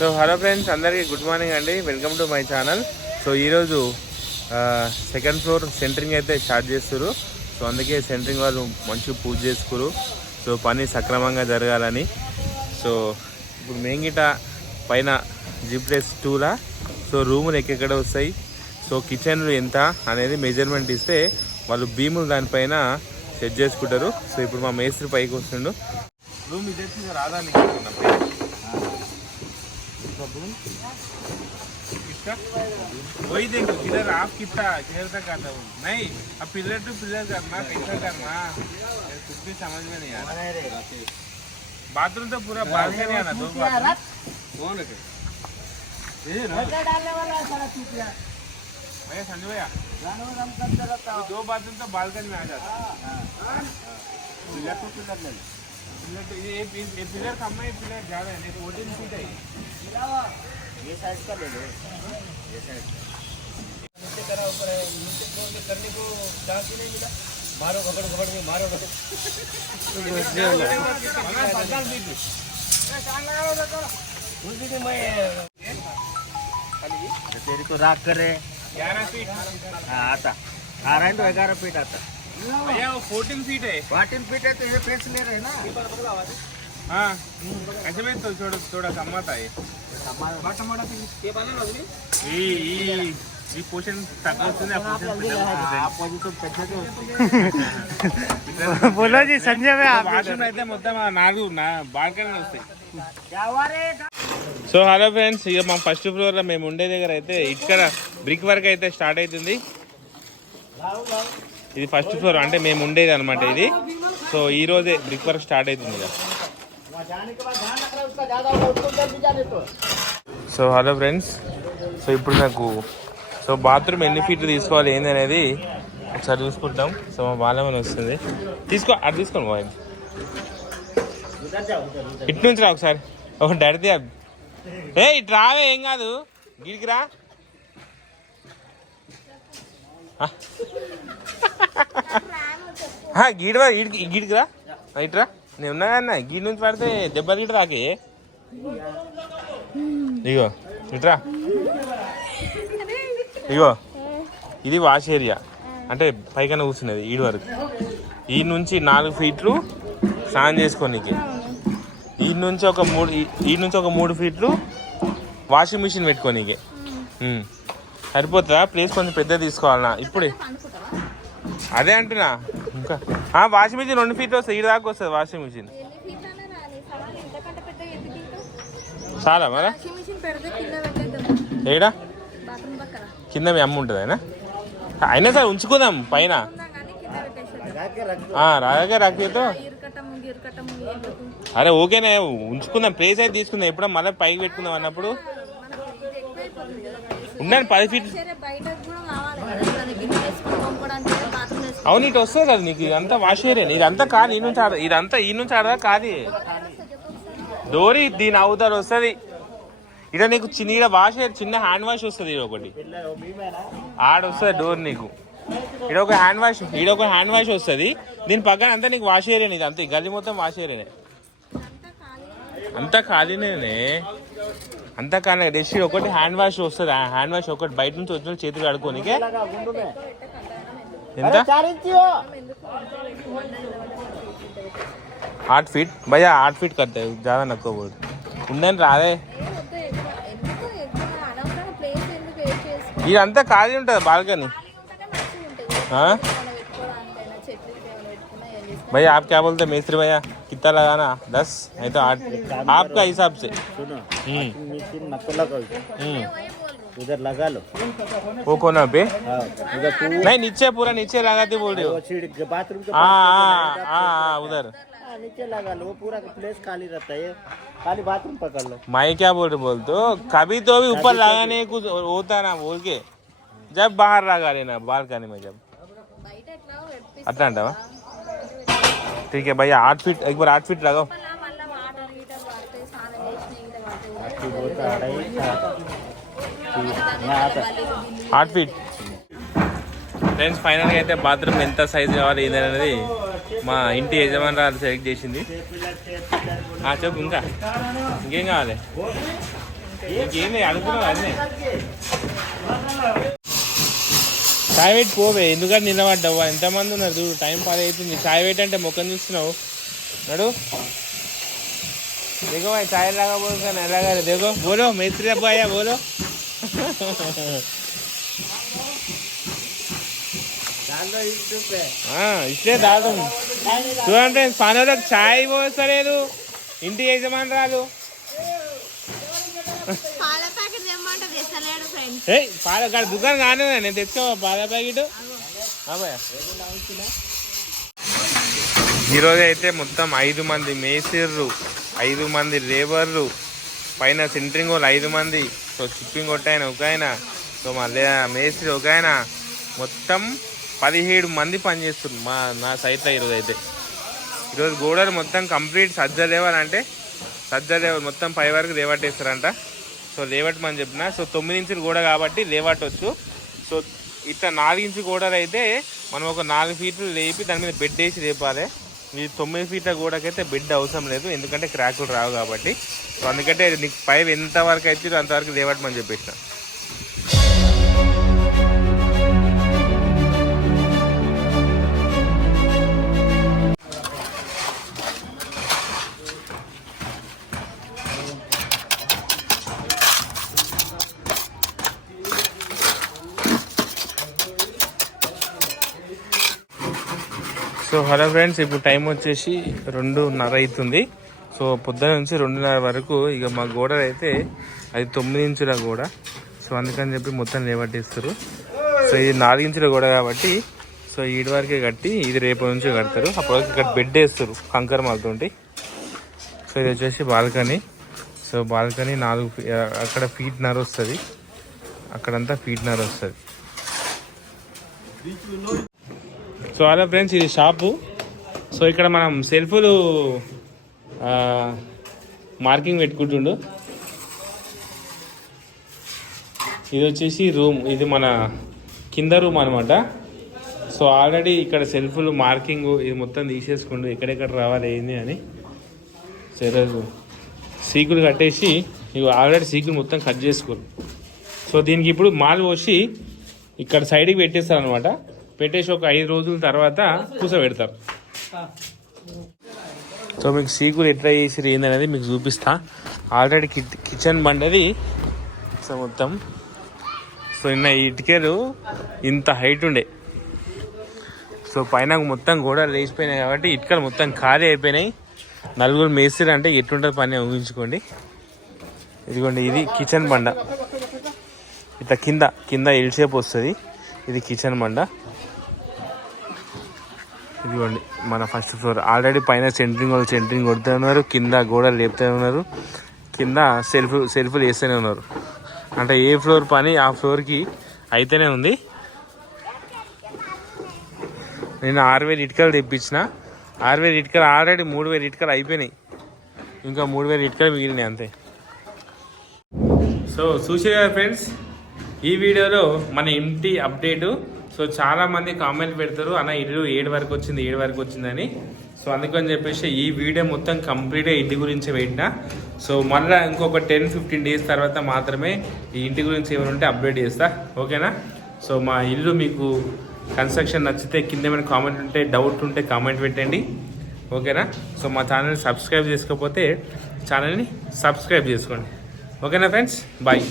So hello friends, అందరికీ good morning అండి. Welcome to my channel. So ఈరోజు second floor centering అయితే start చేస్తారు. సో అందుకే సెంటరింగ్ వాళ్ళు మంచిగా పూజ చేసుకురు. సో పని సక్రమంగా జరగాలని. సో ఇప్పుడు మేంగిట పైన G+2లా సో రూములు ఎక్కడ వస్తాయి, సో కిచెన్లు ఎంత అనేది మెజర్మెంట్ ఇస్తే వాళ్ళు భీములు దానిపైన సెట్ చేసుకుంటారు. సో ఇప్పుడు మా మేస్త్రి పైకి వస్తుండు. रूम इधर से राधा निकलना किसका वही देखो किधर आप कितना तक आता हूँ. नहीं अब पिलर टू पिलर करना, कैसा करना कुछ भी समझ में नहीं आ रहा. बाथरूम तो पूरा बालकनी आना, दो बाथरूम कौन है भैया संजय भैया, दो बाथरूम तो बालकनी में आ जाता. पिलर टू पिलर ले ये पिलर कम है, पिलर ज़्यादा है. 14 फीट है. ये साइड का ले लो, ये साइड नीचे करा ऊपर है. नीचे फ्लोर में करने को चांस ही नहीं मिला. मारो घबड़ में मारो तेरी को राख करे 11 फीट. हाँ आता आ रहा है तो 11 फीट आता भैया. वो 14 फीट है. 14 फीट है तो ये फेंस ले रहे हैं ना. हाँ ऐसे में तो थोड़ा कम आता है. ఈ పోర్షన్ తక్కువ వస్తుంది, ఆ పోర్షన్ బోలో జీ సంజయ్ వాష్రూమ్ అయితే మొత్తం 4 బాల్కనీ వస్తాయి. సో హలో ఫ్రెండ్స్, ఇక మా ఫస్ట్ ఫ్లోర్లో మేము ఉండే దగ్గర అయితే ఇక్కడ బ్రిక్ వర్క్ అయితే స్టార్ట్ అవుతుంది. ఇది ఫస్ట్ ఫ్లోర్ అంటే మేము ఉండేది అనమాట ఇది. సో ఈ రోజే బ్రిక్ వర్క్ స్టార్ట్ అవుతుంది ఇక. సో హలో ఫ్రెండ్స్, సో ఇప్పుడు నాకు సో బాత్రూమ్ ఎన్ని ఫీట్లు తీసుకోవాలి ఏంది అనేది ఒకసారి చూసుకుంటాం. సో మా బాలమని వస్తుంది, తీసుకో అటు తీసుకోండి బాయ్. ఇటు నుంచి రా ఒకసారి, ఒక డడితే ఇటు రావే, ఏం కాదు, గిడికి రా. గీడవా గీడికి రా, ఇటురా. నేను ఉన్నా అన్న, గీడి నుంచి పడితే దెబ్బలు గిట్ట రాకే. ఇగో ఇట్రా, ఇగో ఇది వాష్ ఏరియా అంటే పైకన్నా కూర్చున్నది. ఈడు వరకు ఈ నుంచి 4 ఫీట్లు స్నానం చేసుకోనికి, ఈ నుంచి ఒక 3 ఫీట్లు వాషింగ్ మిషన్ పెట్టుకోనికి. సరిపోతుందా? ప్లేస్ కొంచెం పెద్ద తీసుకోవాలన్నా ఇప్పుడే. అదే అంటున్నా, ఇంకా వాషింగ్ మిషన్ 2 ఫీట్లు వస్తుంది, ఈడ దాకా వస్తుంది వాషింగ్ మిషన్. చాలా మరా ఏడా కింద మీ అమ్మ ఉంటుంది అయినా సరే ఉంచుకుందాం పైన. రాజాగా రాకేతో అరే ఓకేనా, ఉంచుకుందాం. ప్లేస్ అయితే తీసుకుందాం, ఎప్పుడో మళ్ళీ పైకి పెట్టుకుందాం అన్నప్పుడు. ఉన్నాను 10 ఫీట్లు. అవును ఇటు వస్తుంది కదా నీకు, ఇదంతా వాష్ ఏరియా. ఇదంతా కాదు, ఇదంతా ఈ నుంచి ఆడదా కాదు, డోరీ దీని అవుతారు వస్తుంది. ఇక్కడ నీకు చిన్న వాష్ చిన్న హ్యాండ్ వాష్ వస్తుంది, ఇది ఒకటి ఆడ వస్తుంది డోర్ నీకు. ఈడొక హ్యాండ్ వాష్ వస్తుంది, దీని పక్కన అంతా నీకు వాష్ ఏరియా. ఇది అంతే, గది మొత్తం వాష్ ఏరియానే. అంతా ఖాళీనే, అంతా ఖాళీ. డెస్ట్ ఒకటి హ్యాండ్ వాష్ వస్తుంది, హ్యాండ్ వాష్ ఒకటి బయట నుంచి వచ్చిన చేతులు కడుక్కోనికే. ఎంత 8 ఫీట్ భయ్యా, 8 ఫీట్ కట్టే ज़्यादा నక్కువ పోదు. ఉందని రాదే, ఇదంతా ఖాళీ ఉంటుంది బాల్కనీ. भैया आप क्या बोलते हैं मेस्त्री भैया, कितना लगाना? 10 नहीं तो 8 आपका हिसाब से. उधर लगा लो वो कोना पे. नहीं नीचे, पूरा नीचे लगाते बोल रहे हो. बाथरूम के हाँ उधर नीचे लगा लो, वो पूरा प्लेस खाली रहता है, खाली बाथरूम पकड़ लो. मैं क्या बोल तो कभी तो भी ऊपर लगाने कुछ होता ना बोल के, जब बाहर लगा लेना बालकनी में. जब अट्ला अंटावा ठीक है भैया. 8 फीट एक बार 8 फीट लगाओ. 8 ఫీట్ ఫ్రెండ్స్. ఫైనల్గా అయితే బాత్రూమ్ ఎంత సైజు కావాలి ఏంటనేది మా ఇంటి యజమానురాలు సెలెక్ట్ చేసింది. చెప్పు, ఇంకేం కావాలి? ఇంకేంది అనుకున్నావు అన్నీ చాయ్ పెట్టి పోవే ఎందుకంటే నిలబడ్డావు ఎంతమంది ఉన్నారు చూడు టైం 10 అవుతుంది చాయ్ పెట్టి అంటే ముఖం చూస్తున్నావు నడు देखो भाई चाय लगा बोल कर नहीं लगा रहे देखो बोलो मैत्री अब आया बोलो इसलिए डाल दूँ చూడండి పనులకు చాయ్ పోస్తలేదు ఇంటి యజమాని రాదు పాల దుకాణం కానీ నేను తెచ్చుకో పాల ప్యాకెట్ ఈరోజు అయితే మొత్తం 5 మంది మేస్త్రీలు 5 మంది లేబర్లు పైన సెంటరింగ్ వాళ్ళు 5 మంది సో చిప్పింగ్ కొట్టాయన ఒక ఆయన సో మళ్ళీ మేస్త్రి ఒక ఆయన మొత్తం 17 మంది పనిచేస్తున్నారు నా సైట్లో ఈరోజు అయితే ఈరోజు గోడలు మొత్తం కంప్లీట్ సజ్జ లేవాలంటే సజ్జ లేవల్ మొత్తం పై వరకు లేవట్టేస్తారంట సో లేవట్టమని చెప్పిన సో 9 ఇంచుల గోడ కాబట్టి లేవట్టవచ్చు సో ఇట్లా 4 ఇంచు గోడలు అయితే మనం ఒక 4 ఫీట్లు లేపి దాని మీద బెడ్ వేసి లేపాలి ఈ 9 ఫీట్ల గోడకైతే బెడ్ అవసరం లేదు ఎందుకంటే క్రాకులు రావు కాబట్టి సో అందుకంటే నీకు పైప్ ఎంతవరకు అయితే అంతవరకు లేవట్టమని చెప్పేసిన సో హలో ఫ్రెండ్స్ ఇప్పుడు టైం వచ్చేసి 2:30 అవుతుంది సో పొద్దున నుంచి 2:30 వరకు ఇక మా గోడ అయితే అది 9 ఇంచుల గోడ సో అందుకని చెప్పి మొత్తం లేవట్టేస్తారు సో ఇది 4 ఇంచుల గోడ కాబట్టి సో ఈడి వరకే కట్టి ఇది రేపు నుంచి కడతారు అప్పటికి ఇక్కడ బెడ్ వేస్తారు కంకర మాలతోటి సో ఇది వచ్చేసి బాల్కనీ సో బాల్కనీ 4 అక్కడ 1.5 ఫీట్ వస్తుంది అక్కడంతా 1.5 ఫీట్ వస్తుంది సో అలా ఫ్రెండ్స్ ఇది షాపు సో ఇక్కడ మనం సెల్ఫ్లు మార్కింగ్ పెట్టుకుంటుండు ఇది వచ్చేసి రూమ్ ఇది మన కింద రూమ్ అనమాట సో ఆల్రెడీ ఇక్కడ సెల్ఫ్లు మార్కింగ్ ఇది మొత్తం తీసేసుకుండు ఎక్కడెక్కడ రావాలి ఏంది అని సో ఈరోజు సీకులు కట్టేసి ఇవి ఆల్రెడీ సీకులు మొత్తం కట్ చేసుకోరు సో దీనికి ఇప్పుడు మాల్ పోసి ఇక్కడ సైడ్కి పెట్టేస్తారు అనమాట పెట్టేసి ఒక 5 రోజుల తర్వాత కూసబెడతారు సో మీకు సీకులు ఎట్లా చేసి ఏందనేది మీకు చూపిస్తా ఆల్రెడీ కిచెన్ బండది సో మొత్తం సో నిన్న ఇటుకలు ఇంత హైట్ ఉండే సో పైన మొత్తం గోడ లేచిపోయినాయి కాబట్టి ఇటుకలు మొత్తం ఖాళీ అయిపోయినాయి 4 మేస్త్రి అంటే ఎట్లుంటుంది పని ఊహించుకోండి ఇదిగోండి ఇది కిచెన్ బండ ఇట్లా కింద ఎల్ షేప్ వస్తుంది ఇది కిచెన్ బండ ఇదిగోండి మన ఫస్ట్ ఫ్లోర్ ఆల్రెడీ పైన సెంటరింగ్ కొడుతూ ఉన్నారు కింద గోడలు లేపుతూ ఉన్నారు కింద సెల్ఫ్లు వేస్తూనే ఉన్నారు అంటే ఏ ఫ్లోర్ పని ఆ ఫ్లోర్కి అయితేనే ఉంది నేను 6,000 ఇటుకలు తెప్పించిన 6,000 ఇటుకలు ఆల్రెడీ 3,000 ఇటుకలు అయిపోయినాయి ఇంకా 3,000 ఇటుకలు మిగిలినాయి అంతే సో చూసే కదా ఫ్రెండ్స్ ఈ వీడియోలో మన ఇంటి అప్డేటు సో చాలామంది కామెంట్ పెడతారు అన్న ఇల్లు 7 వరకు వచ్చిందని సో అందుకని చెప్పేసి ఈ వీడియో మొత్తం కంప్లీట్గా ఇంటి గురించి పెట్టిన సో మళ్ళీ ఇంకొక 10-15 డేస్ తర్వాత మాత్రమే ఈ ఇంటి గురించి ఏమైనా ఉంటే అప్డేట్ చేస్తా ఓకేనా సో మా ఇల్లు మీకు కన్స్ట్రక్షన్ నచ్చితే కింద ఏమైనా కామెంట్ ఉంటే డౌట్ ఉంటే కామెంట్ పెట్టండి ఓకేనా సో మా ఛానల్ని సబ్స్క్రైబ్ చేసుకోకపోతే ఛానల్ని సబ్స్క్రైబ్ చేసుకోండి ఓకేనా ఫ్రెండ్స్ బాయ్